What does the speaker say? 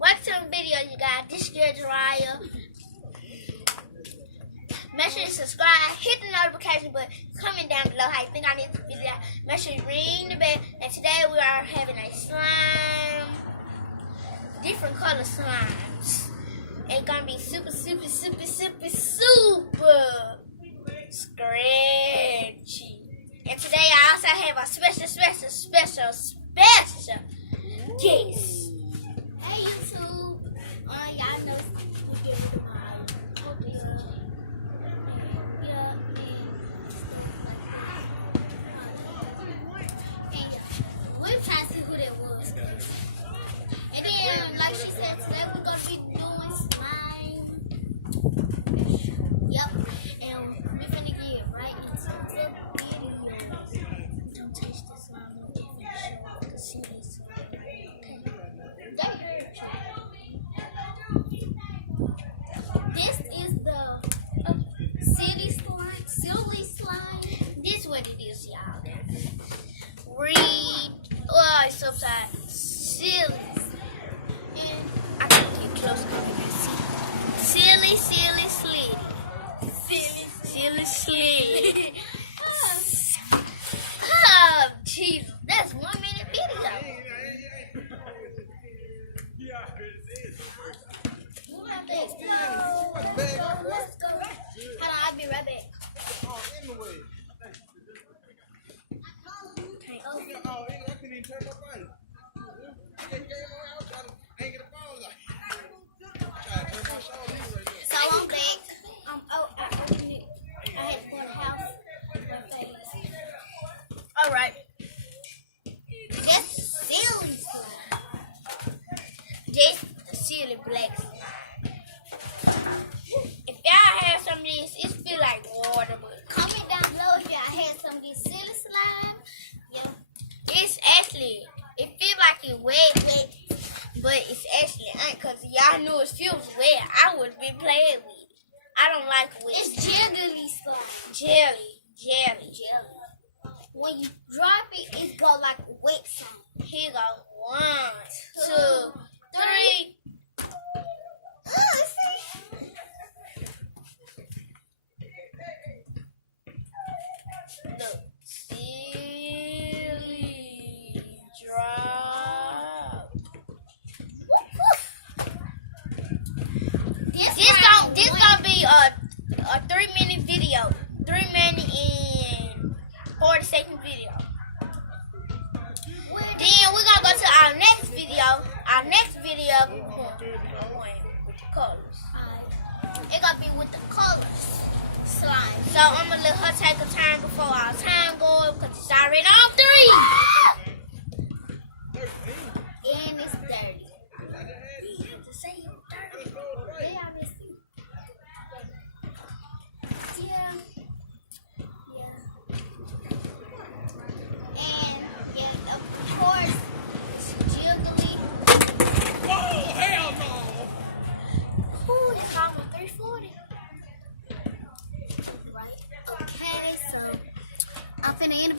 Welcome to the video, you guys. This is your Jiraiya. Make sure you subscribe, hit the notification button, comment down below how you think I need this video. Make sure you ring the bell. And today we are having a slime, different color slimes. It's gonna be super scratchy. And today I also have a special guest. Hey YouTube, y'all know we get we're trying to see who that was. And then, like she said, today we're gonna be doing slime. Yep. And we're gonna get right into the video. Don't touch the slime. I'm gonna see this. This is the silly slime. This is what it is, y'all. It's upside silly. And I can get close so you can see. Silly slitty. Oh, Jesus. That's 1 minute video. Let's go. Hold on, I'll be right back. So I'm back. I opened it. I had to go to the house. Alright. Just silly slime. This silly black slime. If y'all have some of this, it feel like water, but Comment down below if y'all had some of this silly slime. Yeah. it's actually, it feel like it's wet, but it's actually ain't, because y'all knew it feels wet. I would be playing with it. I don't like wet. It's jiggly slime. Jelly. When you drop it, it go like wet slime. Here go 1, 2, 3. Look, silly drop. This gonna be a 3-minute video, 3-minute and 40-second video. Then we're gonna go to our next video. Our next video with the colors. It gonna be with the colors slime. So I'm gonna let her take a turn before our time go